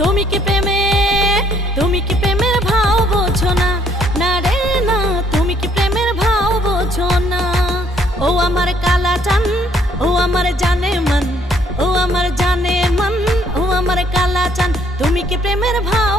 তুমি কি প্রেমে, তুমি কি প্রেমের ভাও বোঝো না? না রে না, তুমি কি প্রেমের ভাও বোঝো না? ও আমার কালা চান ও আমার জানে মন, ও আমার জানে মন, ও আমার কালা চান তুমি কি প্রেমের ভাও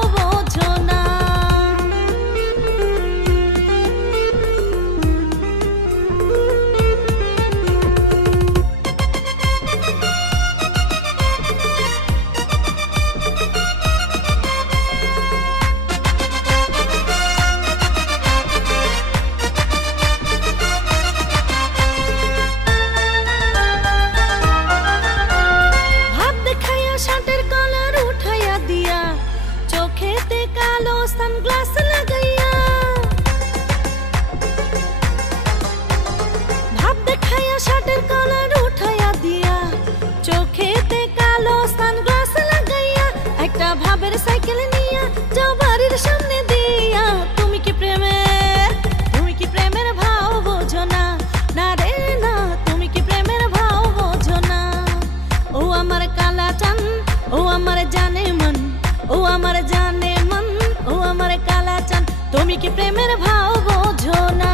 তুমি কি প্রেমের ভাও বোঝো না?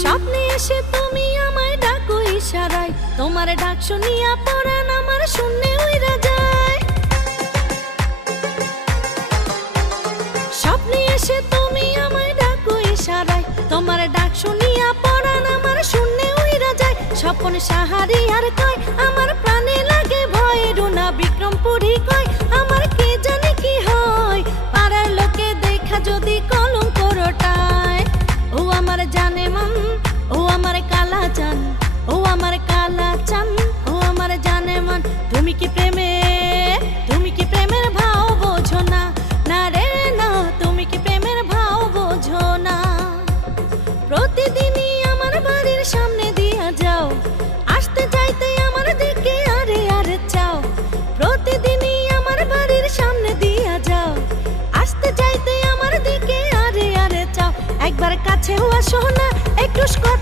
স্বপ্নে তোমার ডাক শুনিয়া আমার উইরা যায়। স্বপ্নে এসে তুমি আমায় ডাকো ইশারায়। তোমার ডাক শুনিয়া পরাণ আমার শূন্যে উইরা যায়। স্বপন সাহারি আর কয়, আমার Плюшко!